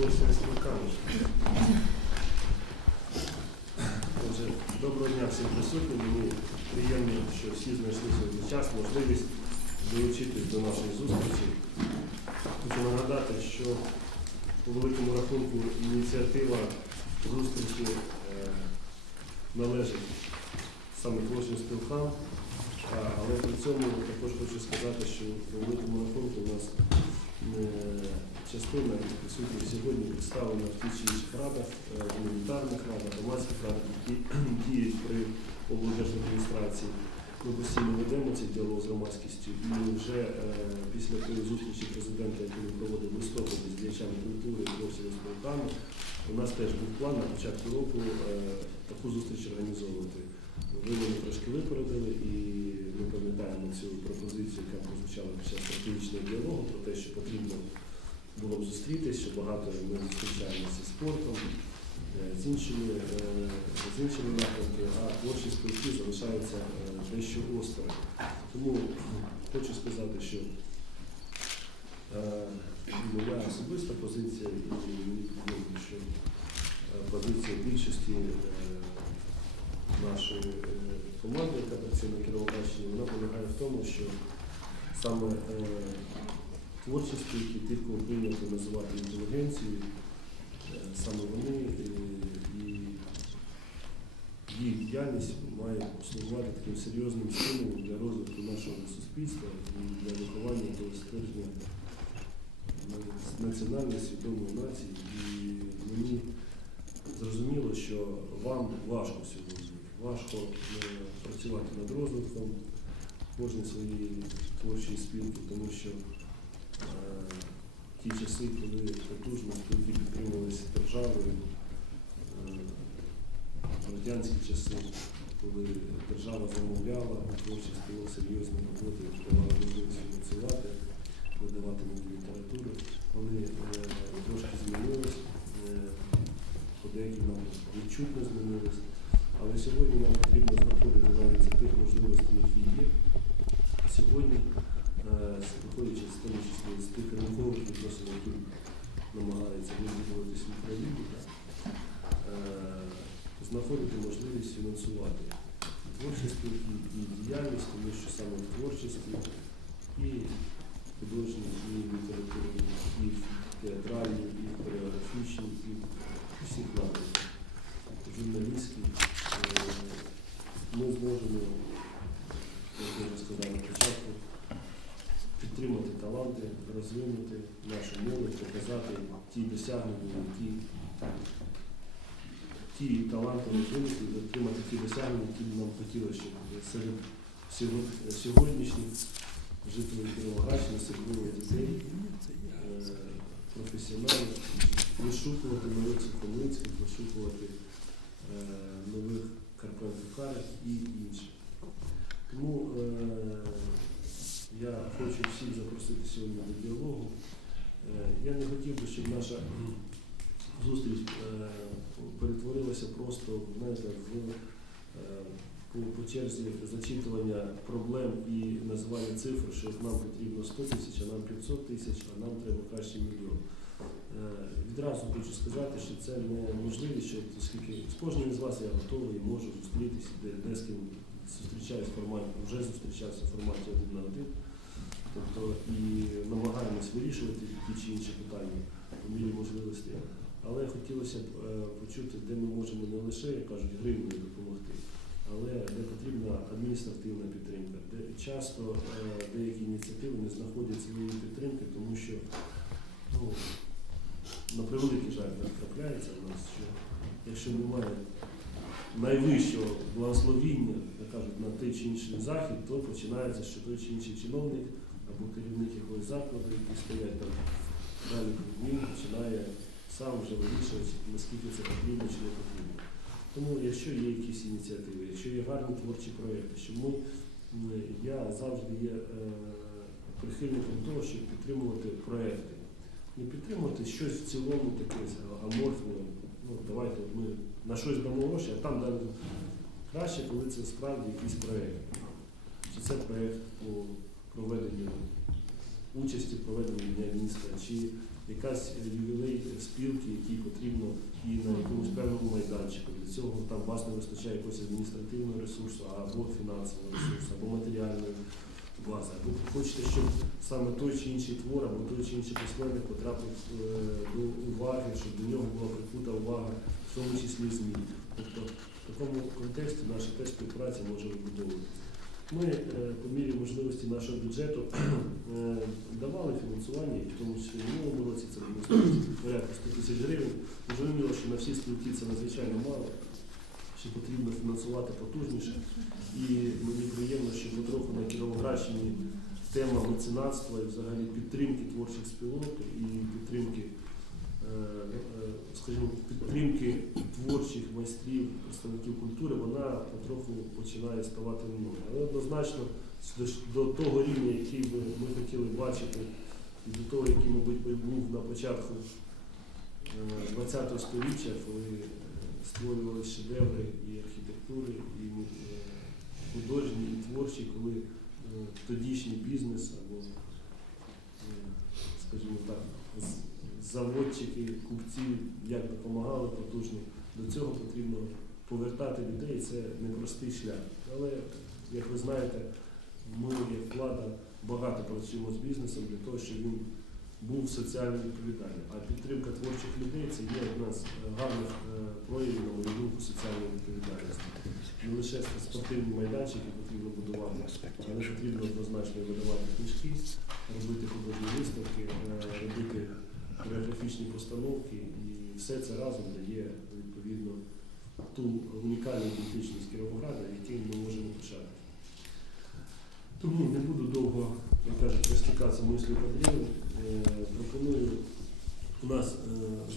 Отже, доброго дня всім присутнім. Мені приємно, що всі знайшли сьогодні час, можливість долучитись до нашої зустрічі. Хочу нагадати, що по великому рахунку ініціатива зустрічі е, належить саме творчим спілкам. Але при цьому також хочу сказати, що по великому рахунку у нас частина із присутніх сьогодні представлена в тих чи інших радах, е, гуманітарних радах, громадських радах, які діють при облдержадміністрації. Ми постійно ведемо цей діалог з громадськістю і вже е, після тої зустрічі президента, яку ми проводили листопаді з діячами культури і творчими спілками, у нас теж був план на початку року е, таку зустріч організовувати. Ви мене трошки випередили і ми пам'ятаємо цю пропозицію, яка прозвучала під час стратегічного діалогу про те, що потрібно було б зустрітись, що багато ми зустрічаємося з спортом, е, з іншими, е, з іншими напрямками, а творчі спілки залишаються е, дещо осторонь. Тому хочу сказати, що моя особиста позиція і мені приємно, що позиція більшості нашої команди, яка працює на Кіровоградщині, вона полягає в тому, що саме е, творчі спілки, тих, кого прийнято називати інтелігенцією, е, саме вони е, і їх діяльність має слугувати таким серйозним стимулом для розвитку нашого суспільства і для виховання до стержня е, національної свідомої нації. І мені зрозуміло, що вам важко сьогодні, важко е, працювати над розвитком кожної своєї творчої спілки, тому що е, ті часи, коли потужно спілки підтримувалися державою, е, радянські часи, коли держава замовляла творчих спілок серйозні роботи, давала можливість фінансувати, видавати нову літературу, вони трошки змінились. по деяким відчутно змінилися. Але сьогодні нам потрібно знаходити навіть за тих можливостей, які є. Сьогодні, е, виходячи з тому числі з тих ринкових відносин, які намагаються вибудуватись в Україні, е, знаходити можливість фінансувати творчі спілки і діяльність, тому що саме в творчості і художні, і літературні, і театральні, і хореографічні, і всіх напрямках, журналістські, е, ми зможемо, як я вже сказав на початку, підтримати таланти, розвинути нашу молодь, показати ті досягнення, які ті таланти розвинути, отримати ті досягнення, які нам хотілося, серед сьогоднішніх жителів Кіровоградщини, особливо дітей, е, професіоналів, вишукувати нових Соколицьких, вишукувати е, нових Карпенко-Карих і інших. Тому е, я хочу всіх запросити сьогодні до діалогу. Е, я не хотів би, щоб наша зустріч е, перетворилася просто знаєте, в е, по черзі зачитування проблем і називання цифр, що нам потрібно 100 тисяч, а нам 500 тисяч, а нам треба краще мільйон. Е, Відразу хочу сказати, що це не можливість, що оскільки з кожним з вас я готовий і можу зустрітися, де, де з ким зустрічаюсь форматі, вже зустрічався в форматі один на один. Тобто і намагаємось вирішувати ті чи інші питання по мірі можливості. Але хотілося б е, почути, де ми можемо не лише, як кажуть, гривнею допомогти, але де потрібна адміністративна підтримка, де часто е, деякі ініціативи не знаходять своєї підтримки, тому що ну, на превеликий жаль так трапляється у нас, що якщо немає найвищого благословіння, як кажуть, на той чи інший захід, то починається, що той чи інший чиновник або керівник якогось закладу, який стоять там далі він починає сам вже вирішувати, наскільки це потрібно чи не потрібно. Тому, якщо є якісь ініціативи, якщо є гарні творчі проєкти, що я завжди є е, прихильником того, щоб підтримувати проєкти. Не підтримувати щось в цілому таке аморфне. Ну, давайте ми на щось дамо гроші, а там далі краще, коли це справді якийсь проєкт. Чи це проєкт по проведенню участі в проведенні дня міста, чи якась ювілей спілки, який потрібно і на якомусь певному майданчику. Для цього там вас не вистачає якогось адміністративного ресурсу, або фінансового ресурсу, або матеріальної бази. Або хочете, щоб саме той чи інший твор, або той чи інший письменник потрапив е, до уваги, щоб до нього була прикута увага, в тому числі ЗМІ. Тобто в такому контексті наша теж співпраця може вибудовуватися. Ми е, по мірі можливості нашого бюджету е, давали фінансування, і в тому числі в минулому році це було порядка 100 тисяч гривень. Зрозуміло, що на всі спілки це надзвичайно мало, що потрібно фінансувати потужніше. І мені приємно, що потроху на Кіровоградщині тема меценатства і взагалі підтримки творчих спілок і підтримки, е, е, скажімо, підтримки творчих майстрів, представників культури, вона потроху починає ставати мною. Але однозначно до, того рівня, який би ми хотіли бачити, і до того, який, мабуть, був на початку е, ХХ століття, коли створювалися шедеври і архітектури, і е, художні, і творчі, коли е, тодішній бізнес або, е, скажімо так, заводчики, купці як допомагали потужно. До цього потрібно повертати людей, це непростий шлях. Але, як ви знаєте, ми, як влада, багато працюємо з бізнесом для того, щоб він був соціально відповідальним. А підтримка творчих людей це є одна з е, гарних е, проявів, на мою думку, соціальної відповідальності. Не лише спортивні майданчики потрібно будувати, але потрібно однозначно видавати книжки, робити художні виставки, е, робити хореографічні постановки, і все це разом дає відповідно ту унікальну ідентичність Кіровограда, яким ми можемо пишати. Тому не буду довго, як кажуть, розтікатися мислю по древу. Е, Пропоную у нас е,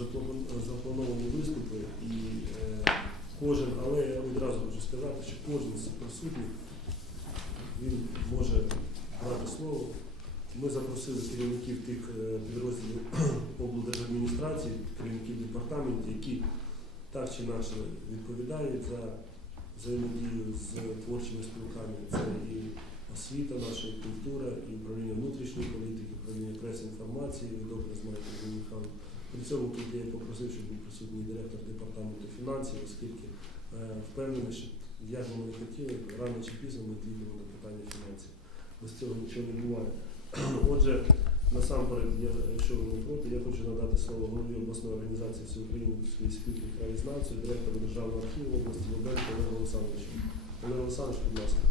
заплановані виступи і е, кожен, але я одразу хочу сказати, що кожен з присутніх він може брати слово. Ми запросили керівників тих е, підрозділів облдержадміністрації, керівників департаментів, які так чи інакше відповідають за взаємодію з творчими спілками. Це і освіта наша, культура, і управління внутрішньої політики, управління преси-інформації, ви добре знаєте, Юрій Михайлович. При цьому тут я попросив, щоб був присутній директор департаменту фінансів, оскільки е, впевнений, що як ми не хотіли, рано чи пізно ми дійдемо до питання фінансів. Без цього нічого не буває. Отже, насамперед, я, якщо ви не проти, я хочу надати слово голові обласної організації Всеукраїнської спілки краєзнавців, директору Державного архіву області Олегу Олександровичу. Олег Олександрович, будь ласка.